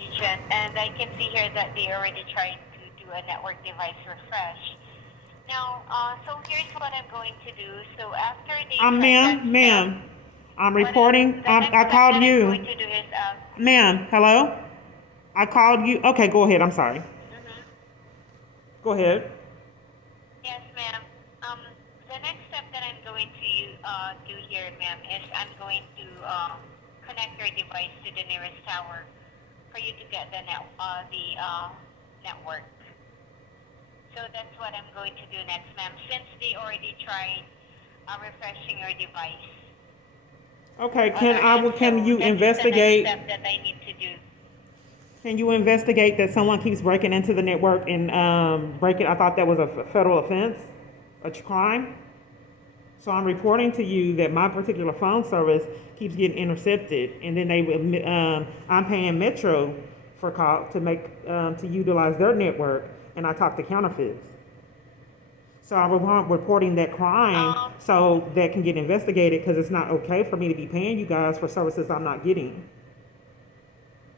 agent, and I can see here that they already tried to do a network device refresh. Now, so here's what I'm going to do. So after they try that Ma'am, step, ma'am, I'm what I, reporting. the next I step called that I'm you. going to do is, Ma'am, hello? I called you. Okay, go ahead. I'm sorry. mhm. Go ahead. Yes, ma'am. The next step that I'm going to do here, ma'am, is I'm going to connect your device to the nearest tower for you to get the network. So that's what I'm going to do next, ma'am, since they already tried refreshing your device Okay, on our end. can So you that's the next investigate? step that I need to do. Can you investigate that someone keeps breaking into the network and breaking? I thought that was a federal offense, a crime. So I'm reporting to you that my particular phone service keeps getting intercepted, and then I'm paying Metro for call to make to utilize their network, and I talk to counterfeits. So I'm reporting that crime Um, so that can get investigated because it's not okay for me to be paying you guys for services I'm not getting.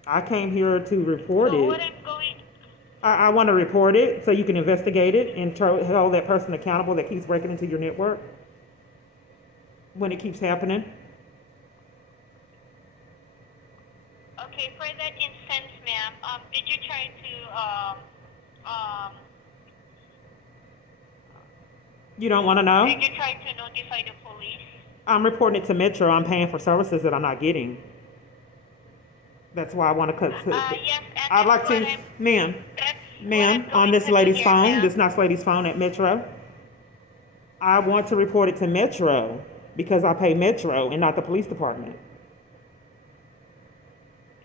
I came here to report so what it. I'm going, I want to report it so you can investigate it and hold that person accountable that keeps breaking into your network when it keeps happening. okay, for that instance, ma'am, did you try to um, You don't want to did know? you try to notify the police? I'm reporting it to Metro. I'm paying for services that I'm not getting. That's why I want to cut. Yes, and I'd like to, ma'am, that's what ma'am, I'm on going this to do lady's here, phone, ma'am. this nice lady's phone at Metro. I want to report it to Metro because I pay Metro and not the police department.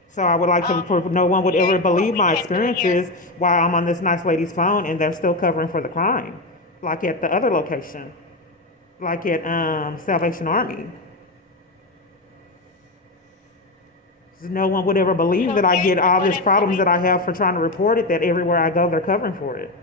So I would like to, no one would ever Here's what believe we my can do here. experiences while I'm on this nice lady's phone and they're still covering for the crime, like at the other location, like at Salvation Army. No one would ever believe So that I here's get all what these I'm problems going. that I have for trying to report it, that everywhere I go, they're covering for it.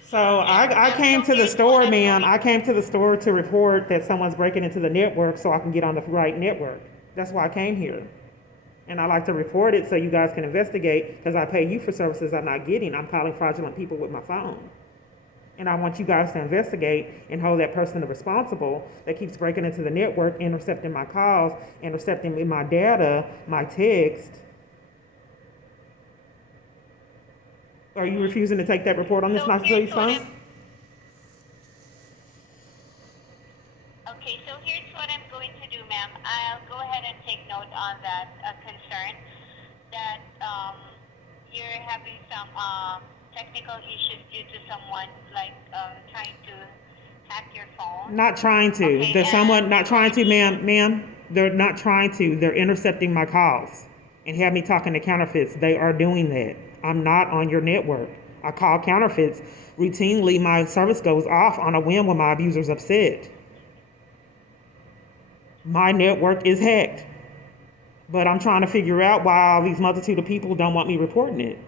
So Yes, I ma'am. came So to the here's what store, I'm ma'am. going. I came to the store to report that someone's breaking into the network so I can get on the right network. That's why I came here. And I like to report it so you guys can investigate because I pay you for services I'm not getting. I'm calling fraudulent people with my phone. And I want you guys to investigate and hold that person responsible that keeps breaking into the network, intercepting my calls, intercepting my data, my text. Are you refusing to take that report on this So nice here's lady's what phone? I'm. Okay, so here's what I'm going to do, ma'am. I'll go ahead and take note on that concern that you're having some technical issues due to someone like trying to hack your phone. Not trying to. Okay, There's and someone not we've trying to, already. ma'am. They're not trying to. They're intercepting my calls and have me talking to counterfeits. They are doing that. I'm not on your network. I call counterfeits routinely. My service goes off on a whim when my abuser's upset. My network is hacked, but I'm trying to figure out why all these multitude of people don't want me reporting it.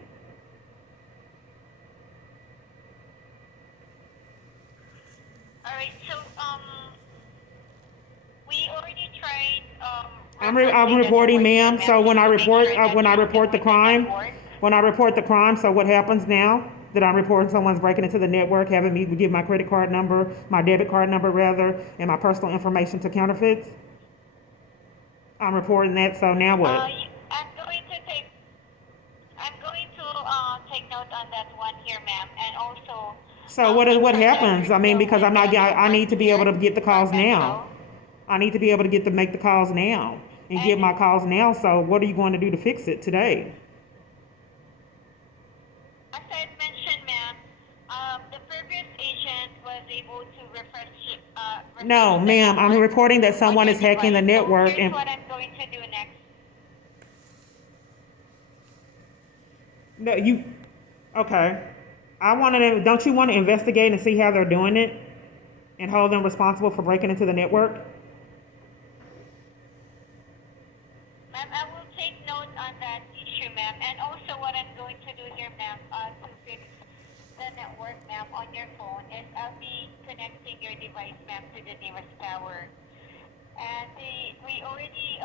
All right, so we already tried I'm requesting the reporting, network here, ma'am. ma'am, So just to make sure that when I you're still report the with the crime, network. so what happens now? That I'm reporting someone's breaking into the network, having me give my credit card number, my debit card number rather, and my personal information to counterfeits. I'm reporting that. So now what? I'm going to take take note on that one here, ma'am, and also So what confirm that happens? you're I mean, still because with I'm the not. I network need to be able here to get the for calls now. Metro. I need to be able to make the calls now and And get my calls now. So what are you going to do to fix it today? as I mentioned, ma'am, the previous agent was able to refresh No, the ma'am. I'm network reporting that on someone your is hacking the device. So network here's and what I'm going to do next. no, you. Okay. I want to. Don't you want to investigate and see how they're doing it, and hold them responsible for breaking into the network? Ma'am, I will take note on that issue, ma'am. And also what I'm going to do here, ma'am, to fix the network, ma'am, on your phone is I'll be connecting your device, ma'am, to the nearest tower. And we already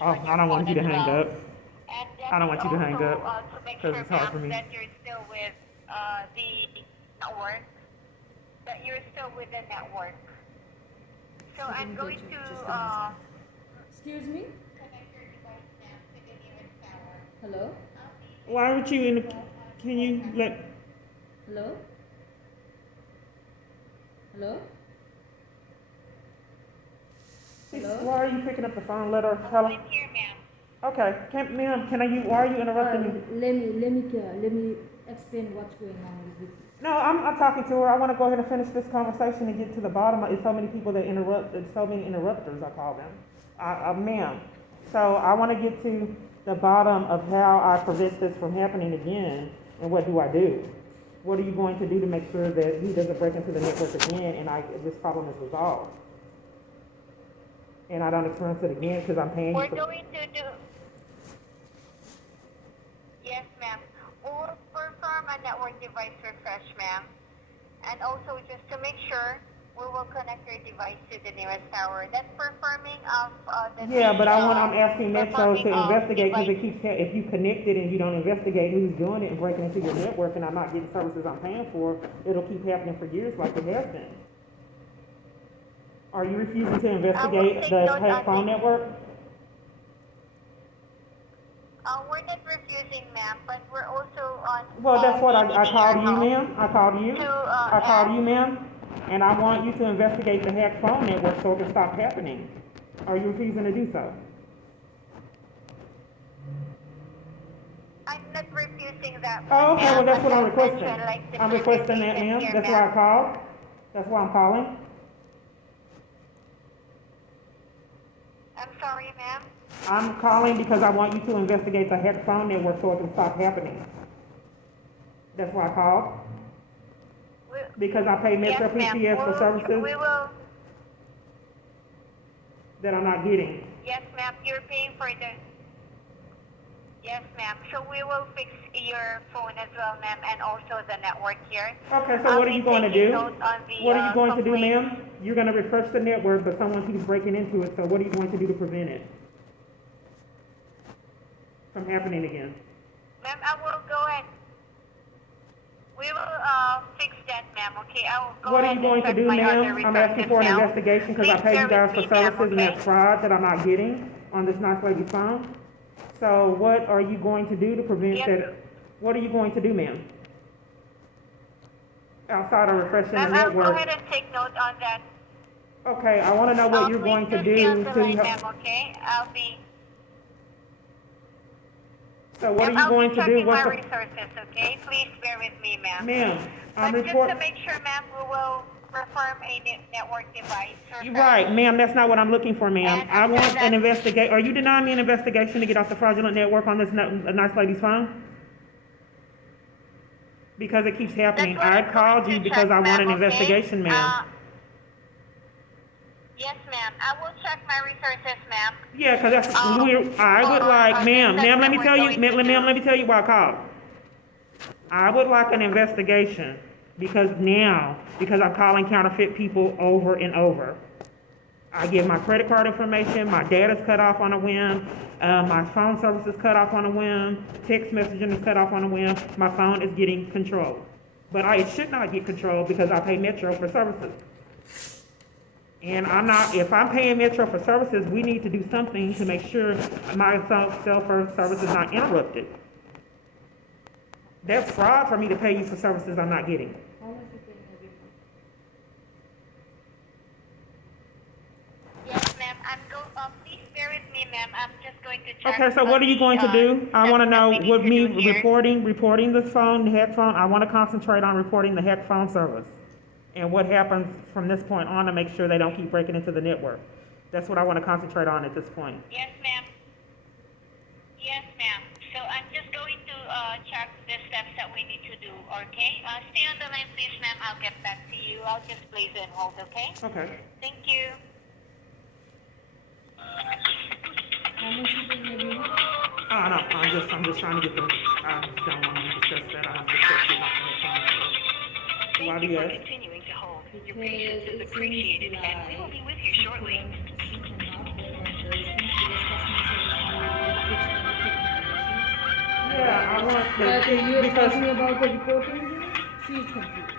Oh, on I your don't phone want you as to hang well. up. And I don't definitely want you to hang also up to make because sure, it's hard ma'am, for me. that you're still with the network, that you're still with the network. So I'm going to Excuse me? connect your device, ma'am, to the nearest tower. Hello? Why aren't you in the, can you let, Hello? Hello? Hello? why are you picking up the phone? Let her, hello? I'm here, ma'am. Okay, ma'am, why are you interrupting me? Let me explain what's going on with you. No, I'm talking to her. I want to go ahead and finish this conversation and get to the bottom. There's so many people that interrupt, there's so many interrupters, I call them. Ma'am, so I want to get to the bottom of how I prevent this from happening again, and what do I do? What are you going to do to make sure that he doesn't break into the network again and this problem is resolved? And I don't experience it again because I'm paying you We're for... going to do. Yes, ma'am. We will perform a network device refresh, ma'am. And also, just to make sure, we will connect your device to the nearest tower. That's performing of Yeah, but I'm asking Metro to performing of investigate because device. it keeps, if you connect it and you don't investigate who's doing it and breaking into your network and I'm not getting services I'm paying for, it'll keep happening for years like it has been. Are you refusing to investigate take the note hack on phone the- network? We're not refusing, ma'am, but we're also on. Well, that's what I needing called your you, help ma'am. I called you. To, I called you, ask- ma'am. And I want you to investigate the hack phone network so it can stop happening. Are you refusing to do so? I'm not refusing that. Oh, okay, well, ma'am. that's what As I'm I requesting. mentioned, like the I'm requesting that, presentation ma'am. here, That's why I ma'am. called. That's why I'm calling. I'm sorry, ma'am. I'm calling because I want you to investigate the hack phone network so it can stop happening. That's why I called. We, Because I pay Metro yes, ma'am. PCS for services We will. that I'm not getting. Yes, ma'am. You're paying for the. Yes, ma'am. So we will fix your phone as well, ma'am, and also the network here. Okay, so what are you going to do? Note on the, What are you going to do, complaint. ma'am? You're going to refresh the network, but someone keeps breaking into it, so what are you going to do to prevent it from happening again? Ma'am, I will go ahead. We will fix that, ma'am. Okay, I will go What are ahead you going to and do, check my other ma'am? I'm asking for an resources now. investigation because I Please pay you bear guys with for me, ma'am, services and okay? that's fraud that I'm not getting on this nice lady's phone. So what are you going to do to prevent Yes. that? What are you going to do, ma'am? Outside of refreshing the Ma'am, I'll go network. ahead and take note on that. Okay, I want to know what you're Please going to just stay on do the to line, help. ma'am, okay? I'll be. So what are Ma'am, you going I'll to be do? checking What's my the... resources, okay? Please bear with me, ma'am. Ma'am, I'm But just reporting. to make sure, ma'am, we will perform a network device. Right, ma'am, that's not what I'm looking for, ma'am. And I after want that- an investigate, are you denying me an investigation to get off the fraudulent network on this nice lady's phone? Because it keeps happening. That's what I I'm called going you to because check, I want an ma'am, okay? investigation, ma'am. Yes, ma'am. I will check my resources, ma'am. Yeah, because that's, I would or, like, ma'am, that's let what me we're tell you, going to ma'am, do. let me tell you why I called. I would like an investigation because I'm calling counterfeit people over and over. I give my credit card information, my data's cut off on a whim, my phone service is cut off on a whim, text messaging is cut off on a whim, my phone is getting controlled. But it should not get controlled because I pay Metro for services. And if I'm paying Metro for services, we need to do something to make sure my cell phone service is not interrupted. That's fraud for me to pay you for services I'm not getting. How much you paying every month? Yes, ma'am. Please bear with me, ma'am. I'm just going to check. Okay, so what are you going to do? I want to know, what we with need me to do here. reporting this phone, the hack phone, I want to concentrate on reporting the hack phone service. And what happens from this point on to make sure they don't keep breaking into the network. That's what I want to concentrate on at this point. Yes, ma'am. Yes, ma'am. So I'm just going to check the steps that we need to do, okay? Stay on the line, please, ma'am. I'll get back to you. I'll just place it on hold, okay? Okay. Thank you. How much you paying every month? Oh, no, I'm just trying to get them, I don't want to discuss that. I want to discuss it off the hack phone network. Why do you ask? Continuing to hold. Because it seems like be with you shortly. people cannot work on Thursdays because customer service I want But the, you're because, talking about the reporting thing, she's confused.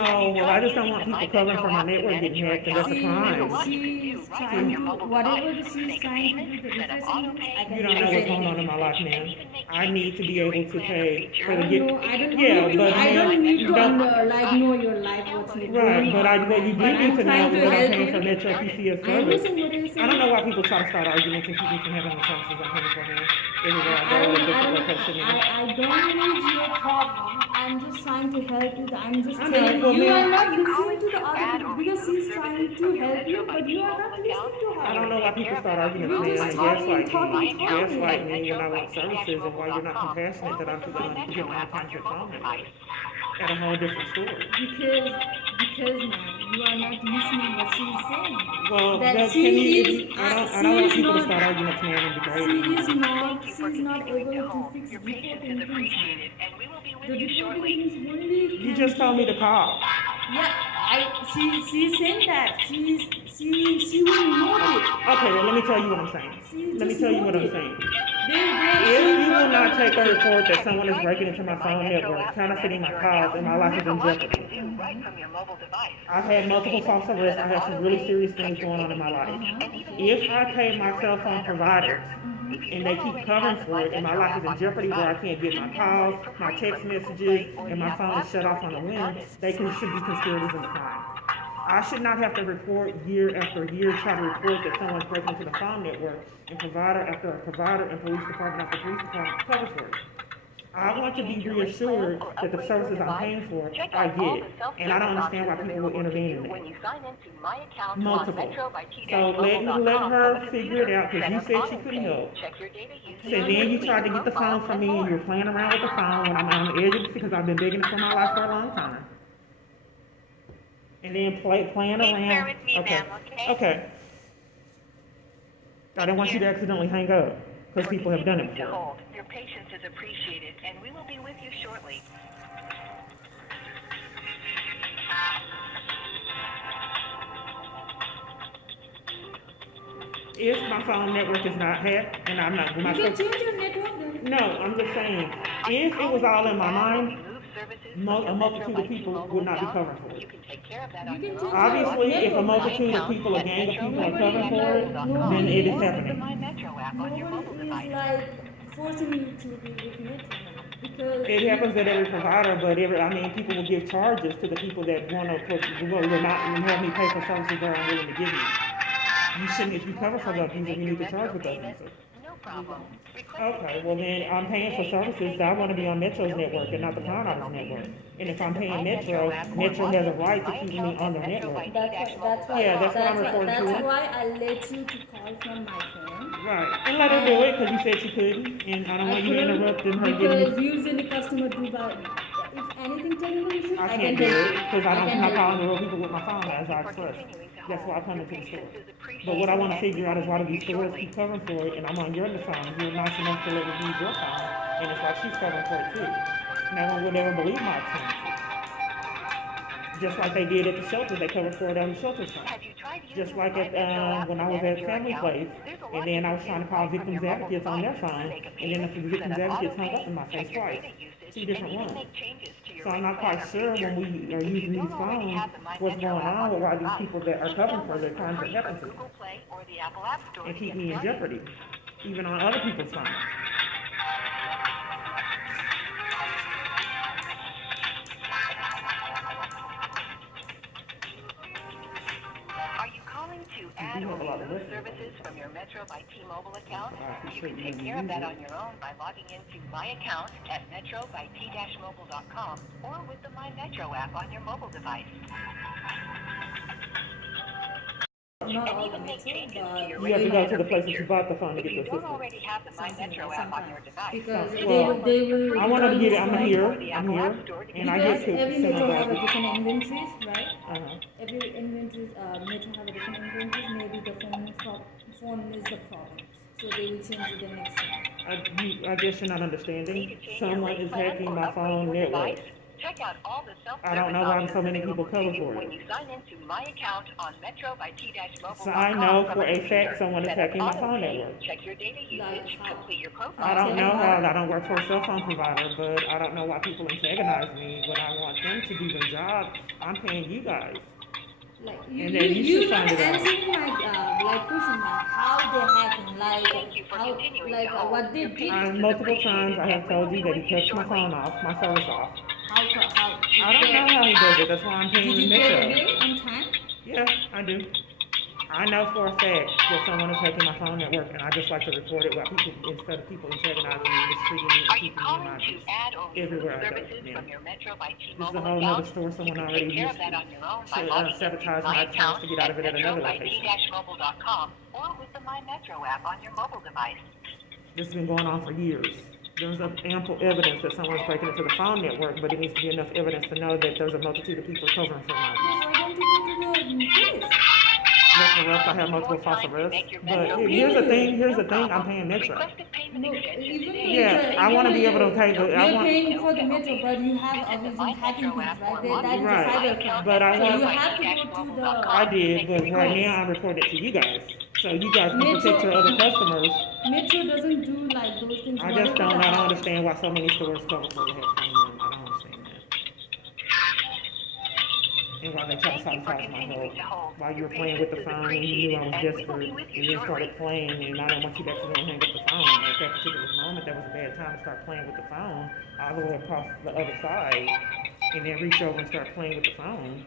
oh, well, I just don't want people covering for my network getting hacked, and that's a crime. She's trying to, whatever she's trying to do, the refreshing things, I can You don't know what's going on in my life, man. I need to be able to pay for the get. Yeah, but I man, don't need to don't- know your life, what's going Right, but what you do But need I'm to know trying is to what I'm help paying you. for Metro PCS I service. understand what you're saying. I don't know why people try to start arguments and keep me from having the services I'm paying for, man. Everywhere I go, at a different location, man. I don't need your problem. I'm just trying to help you. I'm just I know, telling well, you man, are not listening to the other people because she's trying to help you, but you are not listening to her. I don't know why people start arguments, You're man, just and talking. gaslight me when I want services, and why you're not compassionate that I'm getting my counterfeit phone network at a whole different store. Because ma'am, you are not listening what she is saying. Well, That can she you? is, I don't want she is people to not. start arguments, man, and degrade me. She's not able to fix reporting things. The reporting things only You can just told me be to call. Yeah, she's saying that she will note it. Okay, well, let me tell you what I'm saying. Let me tell you what I'm saying. If you will not take a report that someone is breaking into my phone network, counterfeiting my calls, and my life is in jeopardy. I've had multiple false arrests. I have some really serious things going on in my life. If I pay my cell phone providers and they keep covering for it, and my life is in jeopardy where I can't get my calls, my text messages, and my phone is shut off on a whim, should be conspirators in the crime. I should not have to report year after year, try to report that someone's breaking into the phone network, and provider after provider and police department after police department cover for it. I want to be reassured that the services I'm paying for, I get it. And I don't understand why people will intervene in that. Multiple. So let her figure it out, because you said she couldn't help. So then you tried to get the phone from me, and you're playing around with the phone when I'm on the edge of it, because I've been begging it for my life for a long time. And then playing Please around. bear with me, Okay. ma'am, okay? Okay. I didn't want you to accidentally hang up, because people have done it before. Your patience is appreciated, and we will be with you shortly. If my phone network is not hacked, and I'm not, You can change your network then. no, I'm just saying, if it was all in my mind, a multitude of people would not be covering for it. You can take care of that You on can your change own. Obviously, your if a network. multitude of people, a gang of people are covering for it, then it is happening. Nobody is like forcing you to be reconnected now because It happens at every provider, but people will give charges to the people that will not have me pay for services they're unwilling to give me. You shouldn't, if you cover for the abuser, you need to charge for the abuser. No problem. Okay, well then, I'm paying for services that I wanna be on Metro's network and not the Con Artist network. And if I'm paying Metro, Metro has a right to keep me on their network. that's why Yeah, that's what I'm referring to. that's why I let you to call from my phone. Right, and let her do it, cause you said she couldn't, and I don't want you couldn't interrupting her because getting. usually customer do that. If anything technical issue, I I can't can do help it, you. cause I'm not help calling you. the real people with my phone, as I expressed. That's why I come into the store. But what I wanna figure out is why do these stores keep covering for it, and I'm on your phone, you're nice enough to let me use your phone, and it's like she's covering for it too. No one would ever believe my experiences. Just like they did at the shelter, they covered for it on the shelter side. Just like at, when I was at Family Place, and then I was trying to call victims advocates on their phone, and then the victims advocates hung up in my face twice. Two different ones. So I'm not quite sure when we are using these phones, what's going on with why these people that are covering for their crimes that happen to them, and keep me in jeopardy, even on other people's phones. Are you calling to add or remove services from your Metro by T-Mobile account? You can take care of that on your own by logging into My Account at metrobyt-mobile.com or with the My Metro app on your mobile device. Not all the Metro, but You have to go to the place that you bought the phone to If get you the don't assistance. already have the My Metro app on your device, because Well, they will. I wanted to get it, I'm like- here, and I Because get to. every Metro have a different inventories, right? Uh-huh. Every inventories, Metro have a different inventories. Maybe the phone is the problem, so they will change it the next time. I guess you're not understanding. Someone is hacking my phone network. Check out all the self-service I don't know why options so many available people to cover you for when it. you sign into My Account on Metro by T-Mobile.com. So I know from for a computer. fact someone is Set up hacking my auto phone pay, network. check your data Like usage, how? complete your Can I you don't tell know me how, how? I don't work for a cell phone provider, but I don't know why people antagonize me when I want them to do their job. I'm paying you guys. Like And then you should you're not find it out. answering my like question, like how they hacking, like Thank you for how, continuing like to hold. what they Your did. patience is Multiple times appreciated, I and have we will told be you that with he you cuts my shortly. phone off, my service off. How I don't know how he does it, that's why I'm did paying you pay the Metro. bill on time? Yeah, I do. I know for a fact that someone is hacking my phone network, and I just like to report it while people, instead of people antagonizing me, mistreating me, and Are you keeping me in calling my to abuse. add or remove Everywhere I go, services man. from your Metro by This is a T-Mobile whole nother account? store You someone can already take care used of that on your own by to logging into sabotage My my chance Account to get out at of it at Metro another by location. T-Mobile.com or with the My Metro app on your mobile device. This has been going on for years. There's ample evidence that someone's breaking into the phone network, but it needs to be enough evidence to know that there's a multitude of people covering for my Then abuse. why don't you go to the police? Left arrest, I have More multiple false time to arrests. make your But Metro No, here's the thing, good. here's No the thing, I'm problem. paying Metro. Request a payment No, extension even though today. it's Yeah, a, I even want to though be able to you pay, but I you're want, paying for the metro, but you have Visit the obviously My hacking Metro things, app or right? log That is into a Right. My cyber account crime. but I So want, you have to go to the I did, but right Yes. now I'm reporting it to you guys. So you guys can Metro. protect your other customers. Metro doesn't do like those things. I just Whatever the I don't hack. understand why so many stores cover for the head phone in. I don't understand that. And why they try to Thank you for sabotage my continuing help. to hold. While you Your were playing with patience the is phone and you knew I appreciated, was and we will be desperate with you and then shortly. started playing and I didn't want you to accidentally hang up the phone. At that particular moment, that was a bad time to start playing with the phone all the way across the other side and then reach over and start playing with the phone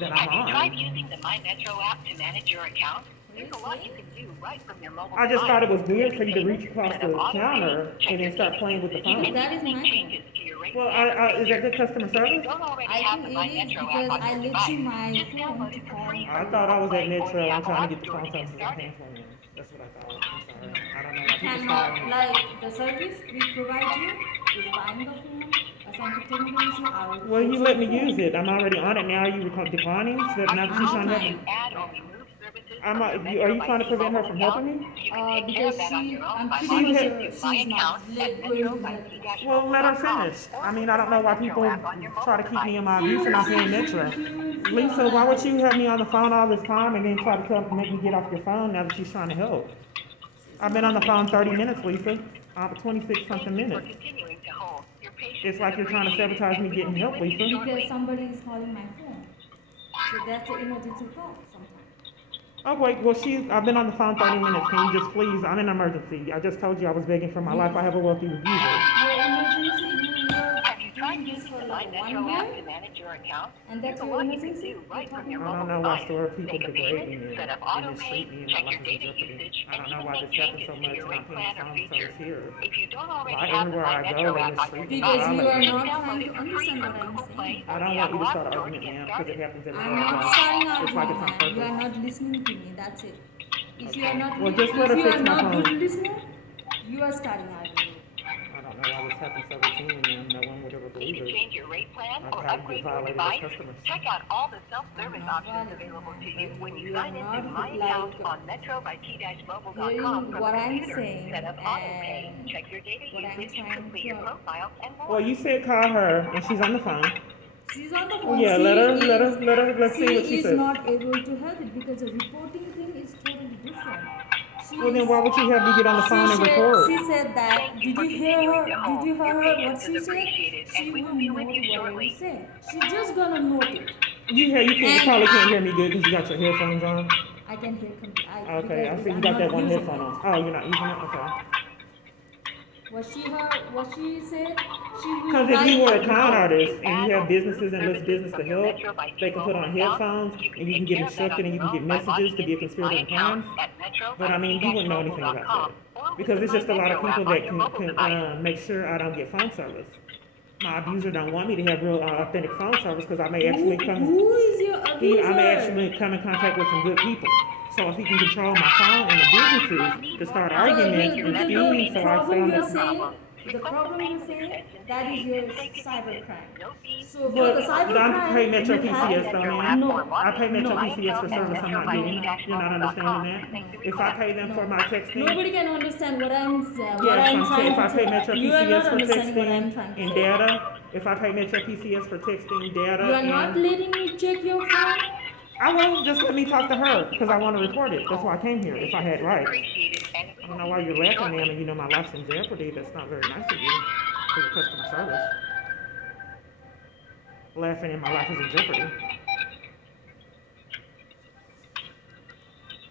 that I'm Have you tried on. using the My Metro app to manage your account? There's a lot you can do right from your mobile I just device. thought it was weird Make for you to payments, reach across set up the auto counter pay, check and then your start data playing with the usage, phone. and That is even my make phone. changes to your rate Well, plan is that feature. good customer If you service? don't already I have think the My it is Metro app because on I your let device, you my just phone download to it for call. free I from thought I was at Google Play or Metro. the I'm Apple trying to App get the Store phone to get services I'm started. paying for in. That's what I thought. I'm sorry. I don't know why people Cannot start arguing. like the service we provide you is buying the phone, assign to technical issue. I'll Well, fix you your let me phone. use it. I'm already on it now. Are you declining? So Are now you that she's I'm trying to help calling me. trying. to add or remove services I'm, from your are Metro you by trying to prevent her T-Mobile from helping account? me? You can take care Because of that on your own I'm by pretty She's much logging hit. into sure My she's Account not at going Metro to by let us. Well, let her T-Mobile.com finish. or I mean, with I the don't My know why Metro people app on your try mobile to keep me device. in my abuse and I'm paying Metro. Lisa, why would you have me on the phone all this time and then try to make me get off your phone now that she's trying to help? I've been on the phone 30 minutes, Lisa. 26 Thank something you for minutes. continuing to hold. Your patience It's is like you're trying to appreciated, sabotage me and we will getting be help, with you Lisa. Because shortly. somebody is calling my phone. So that's an emergency call sometimes. Oh wait, well I've been on the phone 30 minutes. Can you just please, I'm in an emergency. I just told you I was begging for my life. I have a wealthy abuser. Your emergency, you were Have you tried doing this using for the My like Metro 1 app year, to manage your account? and There's that's a your lot you can emergency do right you're from talking your I about? don't mobile know why device. store people Make a degrade payment, me set up and auto mistreat pay, me and check my your life is in data jeopardy. usage, I and don't know even why make this happens changes so to much your and I'm rate paying plan the or phone feature. service here. If you don't already Why have the everywhere My I Metro go they app on your mistreat me and Because device, you are violate me? just not download trying it to for free understand from what I'm Google Play saying. I or don't the want you Apple to App start Store to argument get now because started. it happens I'm everywhere I not go. starting It's like argument, it's on man. You are purpose. not listening to me. That's it. If you are Okay. not, Well, just let if her you fix are my not good phone. listener, you are starting argument. I don't know why this happens so routinely and no one would ever Need believe to it. change your rate plan I or probably get upgrade your violated as device? customers. Check out all the I'm self-service not options violating, available to man, you but when you you are sign into not My Account like on Metro by T-Mobile.com hearing from what a I'm computer. saying Set up auto pay, and check your data what I'm usage, trying complete to. your profile, and more. Well, you said call her and she's on the phone. She's on the Well, phone. yeah, let's see what she Is says. not able to help it because the reporting thing is totally different. Well, then why would you have me get on the phone and record? She said that. Thank you Did for you hear continuing to her? Did hold. you Your hear her? What patience she is said? appreciated, She and we will will be with note you whatever you shortly. say. She just gonna note it. You And probably can't hear me good because you got your headphones on. I can hear Okay, I because see you I'm got not that one using headphone it. on. Oh, you're not using it? Okay. What she said, she will Because if write you were a the con report. artist and Add you or have remove businesses and list services business to from your help, Metro by they can put T-Mobile on account. headphones You can and you can take get care of that instructed on and you your can get own by messages logging to be a into My conspirator in Account crimes. at Metro But by I mean, you wouldn't know anything about T-Mobile.com that. or with Because the it's My just a lot of Metro people app on that your mobile can device. make sure I don't get phone service. My abuser don't want me to have real authentic phone service because I may actually Who is your I may abuser? actually come in contact with some good people. So if he can control my phone and the businesses to start arguments and The scheme so I stay problem on you're the saying, The problem you're saying, that is your cybercrime. So for But the I pay cybercrime, Metro you have PCS though, man. no. I pay Metro No. PCS for service I'm not getting. You're not understanding that? No. If I pay them for No. my texting, Nobody can understand what I'm yes, trying if I to pay tell. Metro You are not PCS for understanding what I'm texting trying to and say. data, if I pay Metro PCS for texting, data, You are not and letting me check your phone. I will just let me talk to her because I want to report it. That's why I came here. If I had rights. Appreciated, and we I will don't know be why with you're you laughing, shortly. ma'am, and you know my life's in jeopardy. That's not very nice of you for your customer service. Laughing and my life is in jeopardy.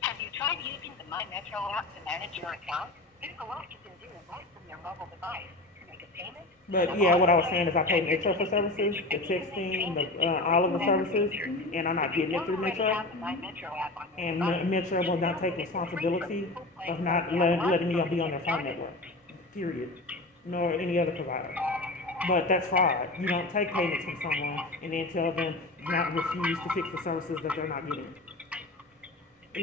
Have you tried using the My Metro app to manage your account? There's a lot you can do right from your mobile device. To make a payment. But yeah, what I was saying is I pay Metro for services, the texting, all of the services, and I'm not getting it through Already Metro. have the My Metro app on your And device. Metro will not take responsibility of not letting me be on their phone network, period, nor any other provider. But that's fraud. You don't take payments from someone and then tell them not refuse to fix the services that they're not getting.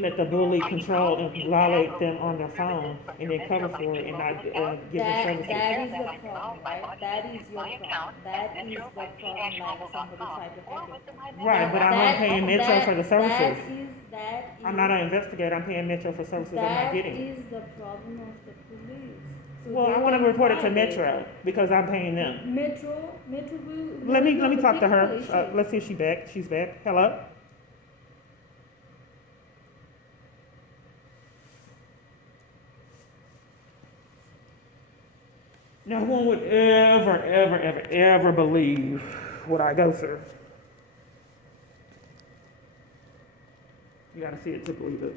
Let the bully control and violate them on their phone and then cover for it and not give them services. That is the problem, right? That is your problem. That is the problem. Like somebody tried to hack your phone. Right, but I'm not paying Metro for the services. That is. I'm not an investigator. I'm paying Metro for services I'm not That getting. is the problem of the police. So Well, they I want to can report it to violate Metro because I'm paying them. Metro will. Let me will talk to take her. policy. Let's see if she's back. She's back. Hello. No one would ever believe what I go through. You gotta see it to believe it.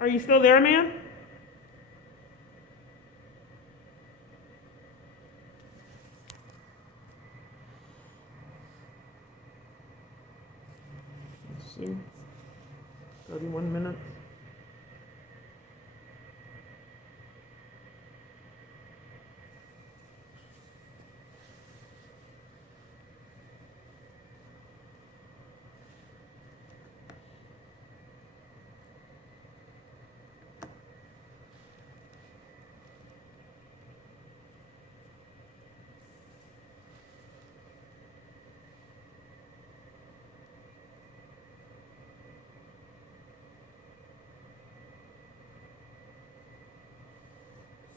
Are you still there, ma'am? Let's see. 31 minutes.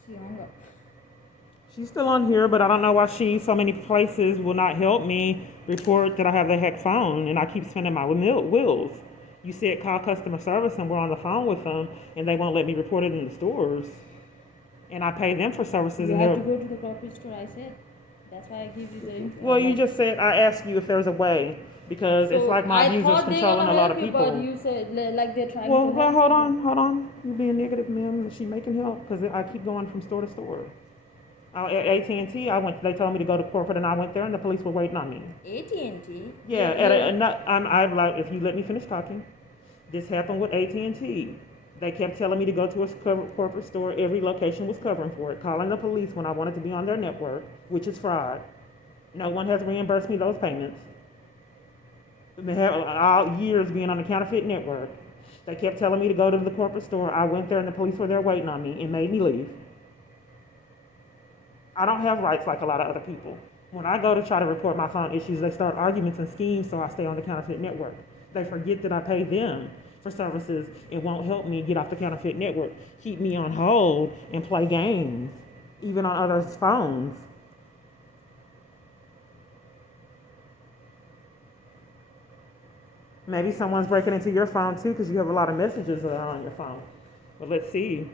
She hung up. She's still on here, but I don't know why so many places will not help me report that I have the hack phone and I keep spending my wheels. You said call customer service and we're on the phone with them and they won't let me report it in the stores. And I pay them for services You and have they're, to go to the corporate store. I said. That's why I give you the info. well, you just said, I asked you if there's a way because it's like my abusers controlling a lot of people. But you said like they're trying Well, to help hold you. on. You're being negative, ma'am. She making help because I keep going from store to store. At AT&T, they told me to go to corporate, and I went there, and the police were waiting on me. AT&T. Yeah, I'm like, if you let me finish talking, this happened with AT&T. They kept telling me to go to a corporate store. Every location was covering for it, calling the police when I wanted to be on their network, which is fraud. No one has reimbursed me those payments. They have all years being on the counterfeit network. They kept telling me to go to the corporate store. I went there, and the police were there waiting on me and made me leave. I don't have rights like a lot of other people. When I go to try to report my phone issues, they start arguments and schemes so I stay on the counterfeit network. They forget that I pay them for services and won't help me get off the counterfeit network, keep me on hold and play games, even on others' phones. Maybe someone's breaking into your phone too because you have a lot of messages that are on your phone. But let's see.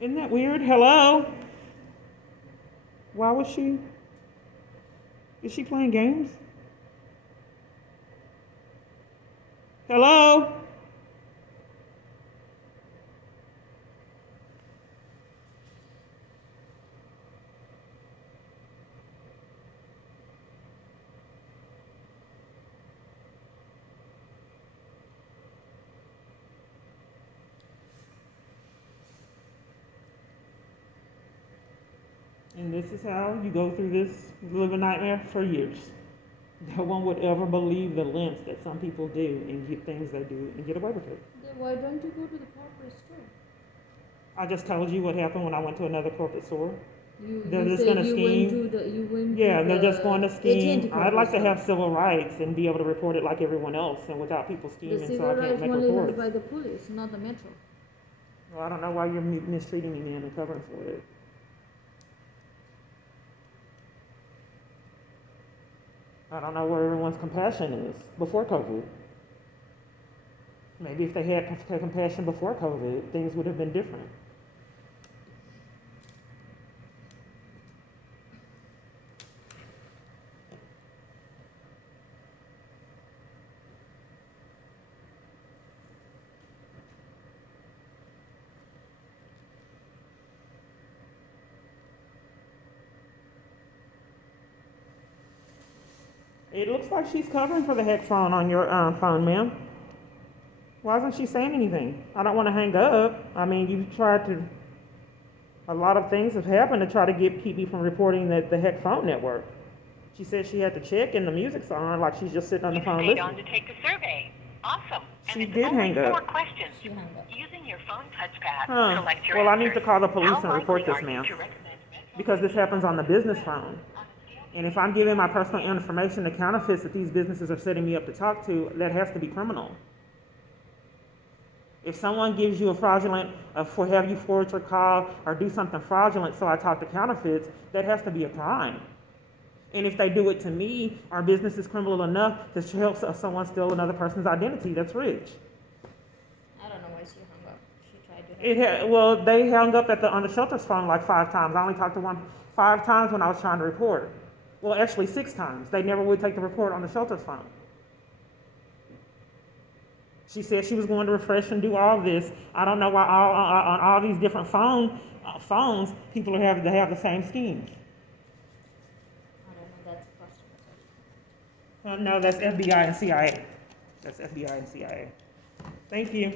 Isn't that weird? Hello? Why was she? Is she playing games? Hello? And this is how you go through this, live a nightmare for years. No one would ever believe the lengths that some people do and get things they do and get away with it. Then why don't you go to the corporate store? I just told you what happened when I went to another corporate store. You They're just said gonna you scheme. went to the you went Yeah, to they're the just going to AT&T scheme. I'd like to corporate have store. civil rights and be able to report it like everyone else and without people The scheming so civil I can't rights make only held reports. by the police, not the metro. Well, I don't know why you're mistreating me, man, and covering for it. I don't know where everyone's compassion is before COVID. Maybe if they had compassion before COVID, things would have been different. It looks like she's covering for the heck phone on your phone, ma'am. Why isn't she saying anything? I don't want to hang up. I mean, you tried to. A lot of things have happened to try to keep me from reporting the heck phone network. She said she had to check and the music's on, like she's just sitting on the You phone stayed on listening. to take the survey. Awesome. And She it's did only hang up. 4 questions. She hung up. Using your phone touchpad, Huh. select your Well, I answer. need to call the police How and report likely this, are you ma'am, to recommend Metro? because this happens on the business phone. And if I'm giving my personal information to counterfeits that these businesses are setting me up to talk to, that has to be criminal. If someone gives you a fraudulent, have you forward your call or do something fraudulent so I talk to counterfeits, that has to be a crime. And if they do it to me, our business is criminal enough to help someone steal another person's identity that's rich. I don't know why she hung up. She tried to hang up. Well, they hung up on the shelter's phone like 5 times. I only talked to one 5 times when I was trying to report. Well, actually 6 times. They never would take the report on the shelter's phone. She said she was going to refresh and do all this. I don't know why on all these different phones, people have the same schemes. I don't know, that's customer service. No, that's FBI and CIA. That's FBI and CIA. Thank you.